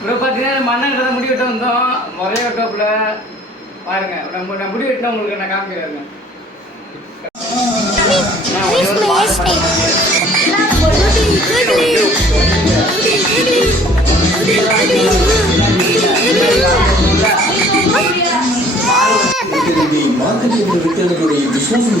இப்போ பார்த்தீங்கன்னா மண்ணங்கிட்ட தான் முடி வெட்ட வந்தோம். முறைய வெட்டாப்பில். பாருங்க நம்ம நான் முடி வெட்டினா உங்களுக்கு நான் காமிக்கிறேன் மாதிரி என்று விட்டவர்களுடைய விசுவாசம்